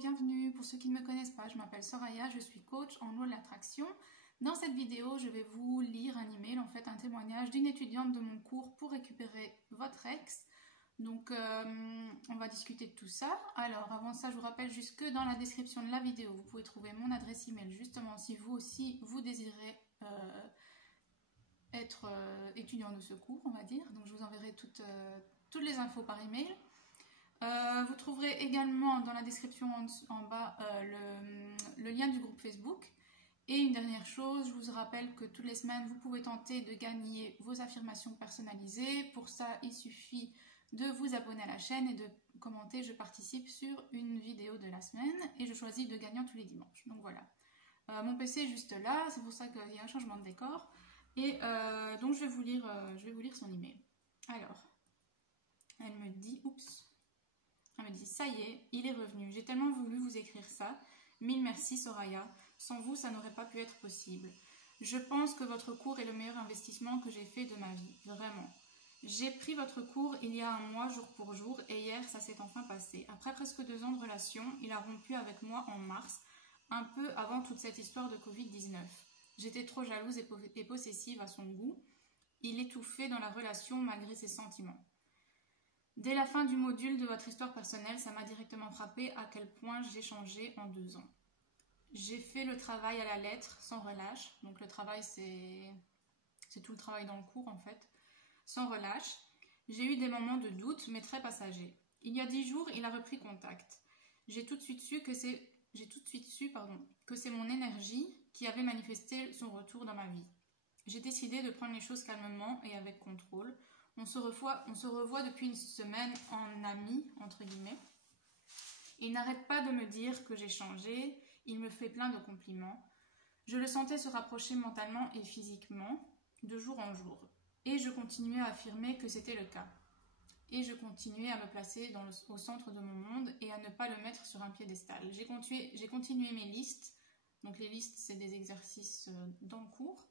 bienvenue. Pour ceux qui ne me connaissent pas, je m'appelle Soraya, je suis coach en loi de l'attraction. Dans cette vidéo, je vais vous lire un email, en fait un témoignage d'une étudiante de mon cours pour récupérer votre ex. Donc on va discuter de tout ça. Alors avant ça, je vous rappelle juste que dans la description de la vidéo, vous pouvez trouver mon adresse email justement si vous aussi vous désirez être étudiant de ce cours, on va dire. Donc je vous enverrai toutes les infos par email. Vous trouverez également dans la description en bas le lien du groupe Facebook. Et une dernière chose, je vous rappelle que toutes les semaines, vous pouvez tenter de gagner vos affirmations personnalisées. Pour ça, il suffit de vous abonner à la chaîne et de commenter « Je participe » sur une vidéo de la semaine et je choisis de gagnant tous les dimanches. Donc voilà. Mon PC est juste là, c'est pour ça qu'il y a un changement de décor. Et donc je vais vous lire son email. Alors, elle me dit, elle me dit, ça y est, il est revenu. J'ai tellement voulu vous écrire ça. Mille merci Soraya. Sans vous, ça n'aurait pas pu être possible. Je pense que votre cours est le meilleur investissement que j'ai fait de ma vie. Vraiment. J'ai pris votre cours il y a un mois, jour pour jour, et hier, ça s'est enfin passé. Après presque 2 ans de relation, il a rompu avec moi en mars, un peu avant toute cette histoire de Covid-19. J'étais trop jalouse et possessive à son goût. Il étouffait dans la relation malgré ses sentiments. Dès la fin du module de votre histoire personnelle, ça m'a directement frappé à quel point j'ai changé en 2 ans. J'ai fait le travail à la lettre, sans relâche. Donc le travail, c'est tout le travail dans le cours en fait. Sans relâche. J'ai eu des moments de doute, mais très passagers. Il y a 10 jours, il a repris contact. J'ai tout de suite su que c'est mon énergie qui avait manifesté son retour dans ma vie. J'ai décidé de prendre les choses calmement et avec contrôle. On se revoit depuis une semaine en amis, entre guillemets. Il n'arrête pas de me dire que j'ai changé. Il me fait plein de compliments. Je le sentais se rapprocher mentalement et physiquement, de jour en jour. Et je continuais à affirmer que c'était le cas. Et je continuais à me placer au centre de mon monde et à ne pas le mettre sur un piédestal. J'ai continué mes listes. Donc les listes, c'est des exercices dans le cours.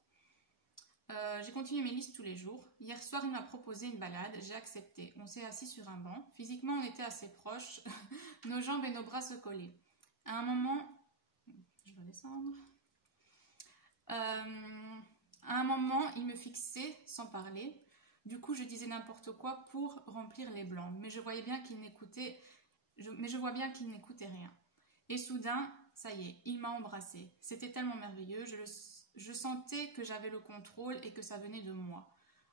J'ai continué mes listes tous les jours. Hier soir, il m'a proposé une balade. J'ai accepté. On s'est assis sur un banc. Physiquement, on était assez proches. Nos jambes et nos bras se collaient. À un moment... Je vais descendre. À un moment, il me fixait sans parler. Du coup, je disais n'importe quoi pour remplir les blancs. Mais je voyais bien qu'il n'écoutait... je vois bien qu'il n'écoutait rien. Et soudain, ça y est, il m'a embrassée. C'était tellement merveilleux. Je sentais que j'avais le contrôle et que ça venait de moi.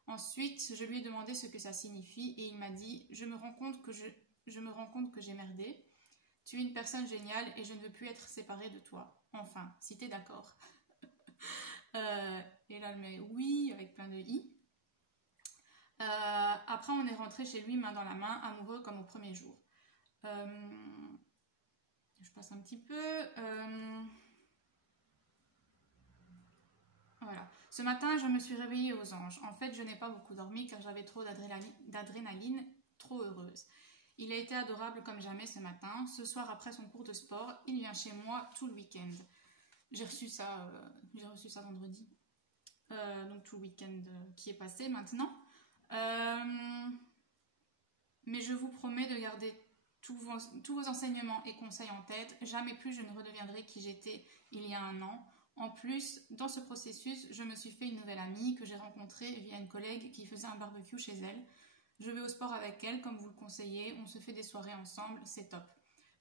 Ensuite, je lui ai demandé ce que ça signifie et il m'a dit « Je me rends compte que j'ai merdé. Tu es une personne géniale et je ne veux plus être séparée de toi. Enfin, si t'es d'accord. » Et là, elle met « oui » avec plein de « i ». Après, on est rentré chez lui main dans la main, amoureux comme au premier jour. Je passe un petit peu... Voilà. Ce matin, je me suis réveillée aux anges. En fait, je n'ai pas beaucoup dormi car j'avais trop d'adrénaline, trop heureuse. Il a été adorable comme jamais ce matin. Ce soir, après son cours de sport, il vient chez moi tout le week-end. J'ai reçu ça vendredi. Donc tout le week-end qui est passé maintenant. Mais je vous promets de garder tous vos enseignements et conseils en tête. Jamais plus je ne redeviendrai qui j'étais il y a un an. En plus, dans ce processus, je me suis fait une nouvelle amie que j'ai rencontrée via une collègue qui faisait un barbecue chez elle. Je vais au sport avec elle, comme vous le conseillez. On se fait des soirées ensemble, c'est top.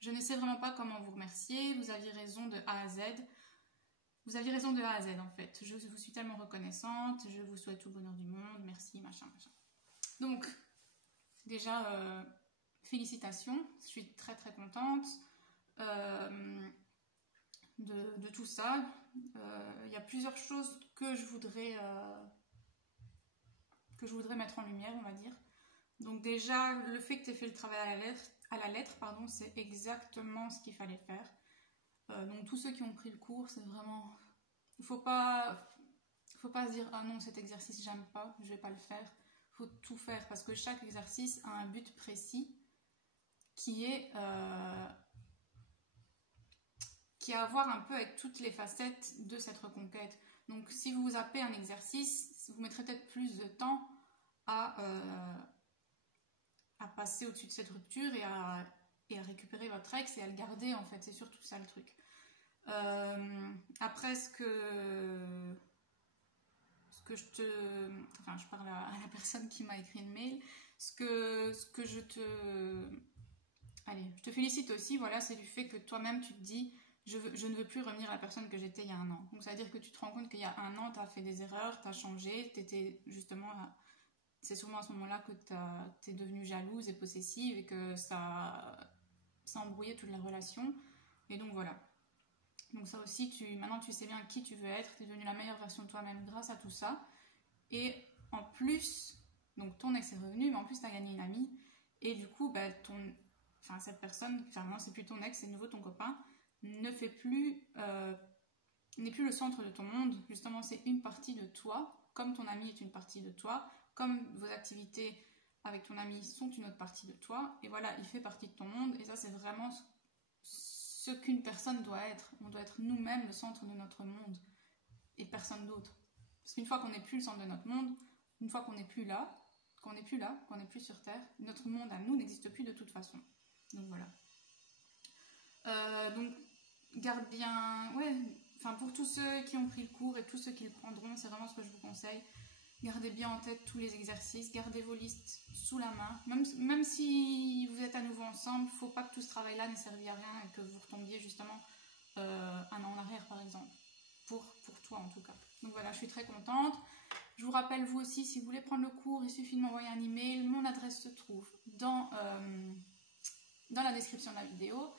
Je ne sais vraiment pas comment vous remercier. Vous aviez raison de A à Z. Vous aviez raison de A à Z, en fait. Je vous suis tellement reconnaissante. Je vous souhaite tout le bonheur du monde. Merci, machin, machin. Donc, déjà, félicitations. Je suis très, très contente. De tout ça. Il y a plusieurs choses que je voudrais mettre en lumière, on va dire. Donc déjà, le fait que tu aies fait le travail à la lettre, c'est exactement ce qu'il fallait faire. Donc tous ceux qui ont pris le cours, c'est vraiment... Il faut pas se dire « Ah non, cet exercice, j'aime pas, je vais pas le faire ». Il faut tout faire parce que chaque exercice a un but précis qui est... qui a à voir un peu avec toutes les facettes de cette reconquête. Donc si vous zappez un exercice, vous mettrez peut-être plus de temps à passer au-dessus de cette rupture et à et à récupérer votre ex et à le garder en fait, c'est surtout ça le truc. Après enfin je parle à la personne qui m'a écrit le mail, ce que je te félicite aussi, voilà, c'est du fait que toi-même tu te dis je ne veux plus revenir à la personne que j'étais il y a un an. Donc ça veut dire que tu te rends compte qu'il y a un an tu as fait des erreurs, tu as changé, t'étais justement c'est sûrement à ce moment-là que t'es devenue jalouse et possessive et que ça a embrouillé toute la relation. Et donc voilà. Donc ça aussi, maintenant tu sais bien qui tu veux être, tu es devenue la meilleure version de toi-même grâce à tout ça. Et en plus, donc ton ex est revenu, mais en plus tu as gagné une amie. Et du coup, bah, cette personne, enfin non, c'est plus ton ex, c'est de nouveau ton copain, n'est plus le centre de ton monde. Justement, c'est une partie de toi, comme ton ami est une partie de toi, comme vos activités avec ton ami sont une autre partie de toi. Et voilà, il fait partie de ton monde. Et ça, c'est vraiment ce qu'une personne doit être. On doit être nous-mêmes le centre de notre monde et personne d'autre. Parce qu'une fois qu'on n'est plus le centre de notre monde, une fois qu'on n'est plus là, qu'on n'est plus sur Terre, notre monde à nous n'existe plus de toute façon. Donc voilà. Donc garde bien, pour tous ceux qui ont pris le cours et tous ceux qui le prendront, c'est vraiment ce que je vous conseille. Gardez bien en tête tous les exercices, gardez vos listes sous la main. Même si vous êtes à nouveau ensemble, il ne faut pas que tout ce travail-là n'ait servi à rien et que vous retombiez justement un an en arrière par exemple. Pour toi en tout cas. Donc voilà, je suis très contente. Je vous rappelle, vous aussi, si vous voulez prendre le cours, il suffit de m'envoyer un email. Mon adresse se trouve dans la description de la vidéo.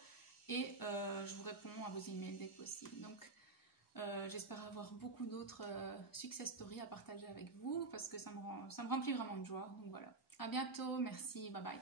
Et je vous réponds à vos emails dès que possible. Donc j'espère avoir beaucoup d'autres success stories à partager avec vous parce que ça me remplit vraiment de joie. Donc voilà. À bientôt. Merci. Bye bye.